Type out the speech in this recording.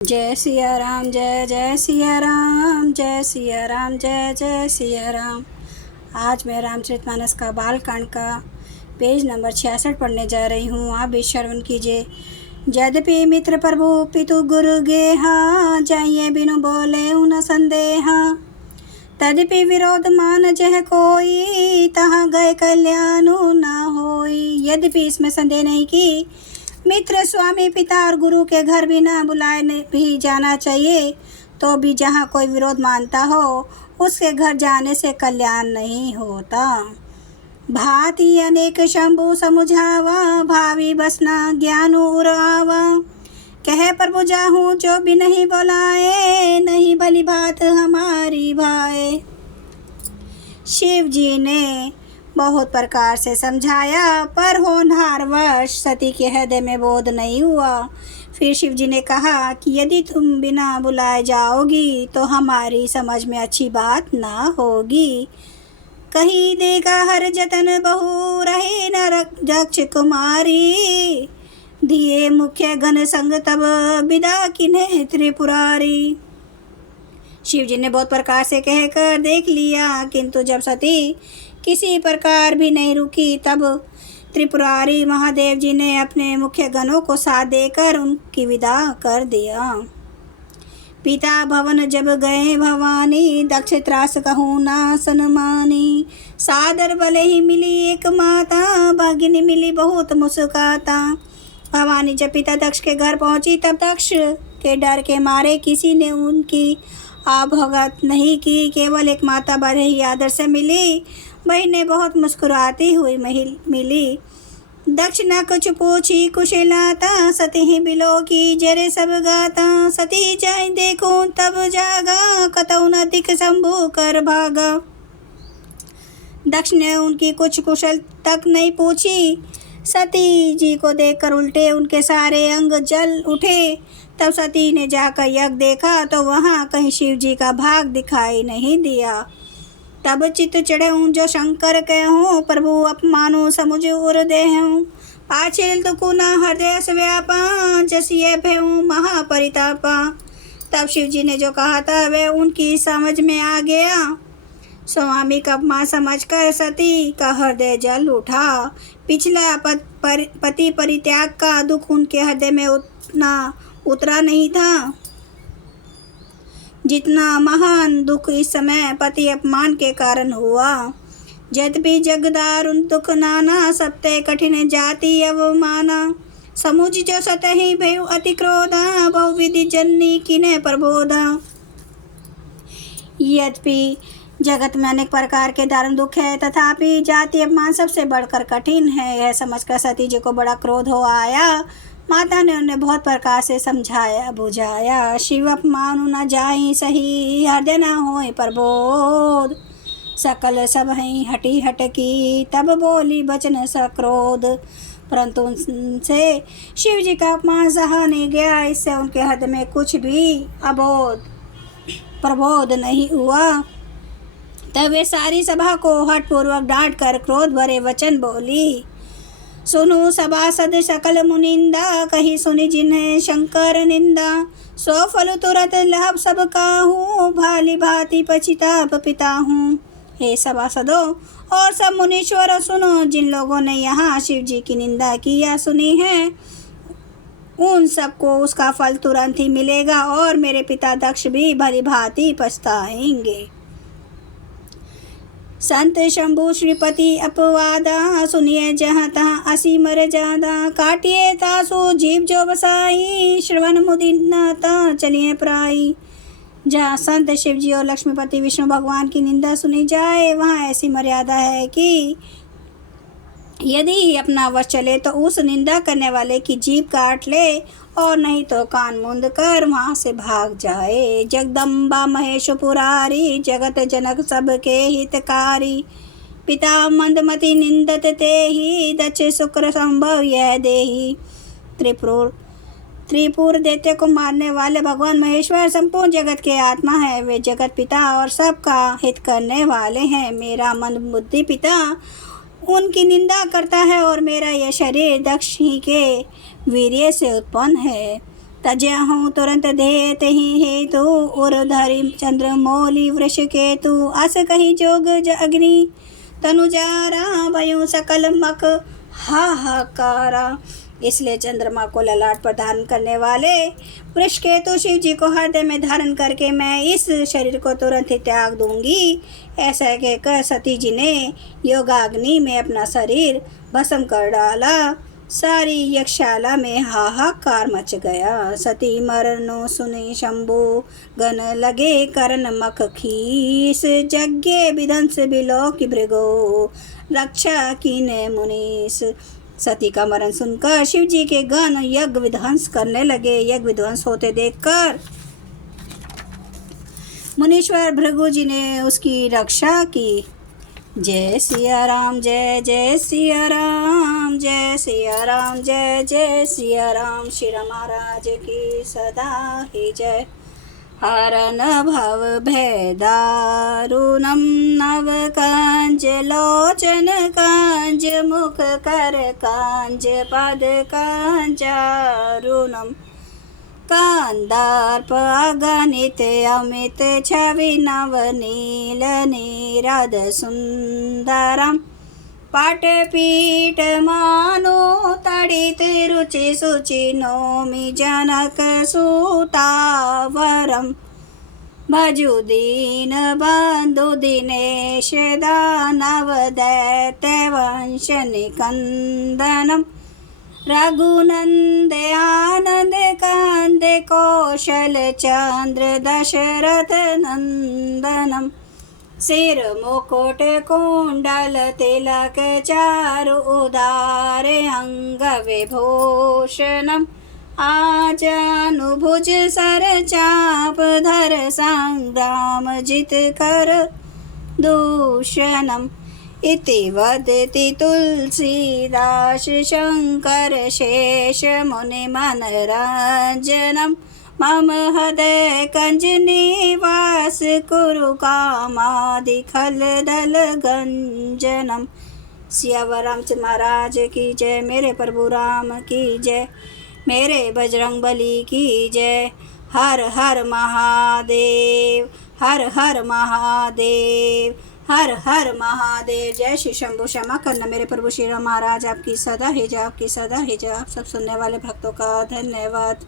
जय सिया राम, जय जय सिया राम, जय सिया राम, जय जय सिया राम। आज मैं रामचरितमानस का बालकांड का पेज नंबर 66 पढ़ने जा रही हूँ। आप भी श्रवण कीजिए। यद्यपि मित्र प्रभु पितु गुरु गेहा, जाइए बिनु बोले उन संदेहा। तद्यपि विरोध मान जह कोई, तहाँ गए कल्याणु न होई। यद्यपि इसमें संदेह नहीं कि मित्र, स्वामी, पिता और गुरु के घर बिना बुलाए भी जाना चाहिए, तो भी जहाँ कोई विरोध मानता हो उसके घर जाने से कल्याण नहीं होता। भांति अनेक शंभु समुझावा, भावी बसना ज्ञान उर आवा। कहे प्रभु जाहूँ जो भी नहीं बुलाए, नहीं भली बात हमारी भाए। शिव जी ने बहुत प्रकार से समझाया, पर होनहारवश सती के हृदय में बोध नहीं हुआ। फिर शिव जी ने कहा कि यदि तुम बिना बुलाए जाओगी तो हमारी समझ में अच्छी बात ना होगी। कही देगा हर जतन बहु, रहे न दक्ष कुमारी। दिए मुख्य घन संग तब, विदा किन्हे त्रिपुरारी। शिव जी ने बहुत प्रकार से कहकर देख लिया, किंतु जब सती किसी प्रकार भी नहीं रुकी, तब त्रिपुरारी महादेव जी ने अपने मुख्य गणों को साथ देकर उनकी विदा कर दिया। पिता भवन जब गए भवानी, दक्ष त्रास कहूँ ना सनमानी। सादर भले ही मिली एक माता, भागिनी मिली बहुत मुस्काता। भवानी जब पिता दक्ष के घर पहुंची, तब दक्ष के डर के मारे किसी ने उनकी अवभगत नहीं की। केवल एक माता बड़े ही आदर से मिली। वही ने बहुत मुस्कुराती हुई मिली। दक्ष न कुछ पूछी कुशलाता, सती ही बिलो की जरे सब गाता। सती जाए देखूं तब जागा, कतौ न दिख शंभु कर भागा। दक्ष ने उनकी कुछ कुशल तक नहीं पूछी। सती जी को देखकर उल्टे उनके सारे अंग जल उठे। तब सती ने जाकर यज्ञ देखा तो वहाँ कहीं शिव जी का भाग दिखाई नहीं दिया। तब चित चढ़े जो शंकर कहूँ, प्रभु अपमानो समुझ उर देहूँ। पाछिल तुकुना हृदय व्यापा, जसिए भेऊँ महापरितापा। तब शिव जी ने जो कहा था वह उनकी समझ में आ गया। स्वामी का अपमान समझकर सती का हृदय जल उठा। पिछला पति परित्याग का दुख उनके हृदय में उतना उतरा नहीं था जितना महान दुख इस समय पति अपमान के कारण हुआ। यद्यपि जगदारुण दुख नाना, सत्य कठिन जाति अवमाना। समुझ जो सतहि भयु अति क्रोधा, बहुविधि जननी किने प्रबोधा। यद्यपि जगत में अनेक प्रकार के दारुण दुख है, तथापि जाति अपमान सबसे बढ़कर कठिन है। यह समझकर सती जी को बड़ा क्रोध हो आया। माता ने उन्हें बहुत प्रकार से समझाया बुझाया। शिव अपमान न जाई सही, हृदय न होए प्रबोध। सकल सब हैं हटी हटकी, तब बोली बचन सक्रोध। परंतु उनसे शिव जी का अपमान सहा नहीं गया। इससे उनके हृदय में कुछ भी प्रबोध नहीं हुआ। तब वे सारी सभा को हठपूर्वक डांट कर क्रोध भरे वचन बोली। सुनु सभासद सकल मुनिंदा, कही सुनी जिन्हें शंकर निंदा। सो फल तुरत लहब सब काहूँ, भाली भांति पछिताप पिता हूँ। हे सभासदों और सब मुनीश्वर सुनो, जिन लोगों ने यहाँ शिव जी की निंदा की या सुनी है, उन सबको उसका फल तुरंत ही मिलेगा और मेरे पिता दक्ष भी भली भांति पछताएंगे। संत शंभु श्रीपति अपवादा, सुनिए जहाँ तहाँ असी मर जादा। काटिए तासु जीव जो बसाई, श्रवण मुदिना चलिए प्राई। जहाँ संत शिव जी और लक्ष्मीपति विष्णु भगवान की निंदा सुनी जाए, वहाँ ऐसी मर्यादा है कि यदि अपना वश चले तो उस निंदा करने वाले की जीभ काट ले, और नहीं तो कान मूंद कर वहाँ से भाग जाए। जगदम्बा महेश पुरारी, जगत जनक सबके हितकारी। पिता मंदमति निंदत तेहि, दक्ष शुक्र संभव यह देहि। त्रिपुर दैत्य को मारने वाले भगवान महेश्वर संपूर्ण जगत के आत्मा है। वे जगत पिता और सबका हित करने वाले हैं। मेरा मंद बुद्धि पिता उनकी निंदा करता है और मेरा यह शरीर दक्ष ही के वीर्य से उत्पन्न है। तज्याहूँ तुरंत देत ही हेतु उर्धरि चंद्रमौलि वृष केतु आस कही जोग अग्नि तनुजारा वयु सकल मक हाहाकारा। इसलिए चंद्रमा को ललाट पर धारण करने वाले वृष केतु शिव जी को हृदय में धारण करके मैं इस शरीर को तुरंत ही त्याग दूंगी, ऐसा कहकर सती जी ने योगाग्नि में अपना शरीर भस्म कर डाला। सारी यक्षशाला में हाहाकार मच गया। सती मरनो सुने शंभु गन लगे करन मख खीस जग्गे विध्वंस बिलोक भृगो रक्षा कीने मुनीस। सती का मरण सुनकर शिव जी के गण यज्ञ विध्वंस करने लगे। यज्ञ विध्वंस होते देखकर मुनीश्वर भृगु जी ने उसकी रक्षा की। जय सिया राम जय जय सिया राम जय सिया राम जय जय सिया राम। श्री राम महाराज की सदा ही जय। हरन भव भैदारुणम नव कांज लोचन कांज मुख कर कांज पद कांजारुणम कांदार्प अगणित अमित छवि नवनील नीरद सुंदरम पाटपीठ मानो तड़ित रुचि सुचि नौमि जनक सुतावरम भजु दीन बंधु दिनेश दानव दैत्य वंश निकंदनम रघुनंद आनंद कांद कौशल चंद्र दशरथ नंदनम सिर मुकुट कुंडल तिलक चारु उदार अंग विभूषणम आजानुभुज सर चाप धर संग्राम जित कर दूषणम इति वदति तुलसीदास शंकर शेष मुनि मनरंजनम मम हृदय कंज निवास कुरु कामादि खल दल गंजनम। सियावर रामचंद्र महाराज की जय। मेरे प्रभु राम की जय। मेरे बजरंग बली की जय। हर हर महादेव हर हर महादेव हर हर महादेव। जय श्री शंभु। क्षमा करना मेरे प्रभु श्री राम महाराज, आपकी सदा ही जय, आपकी सदा ही जय। आप सब सुनने वाले भक्तों का धन्यवाद।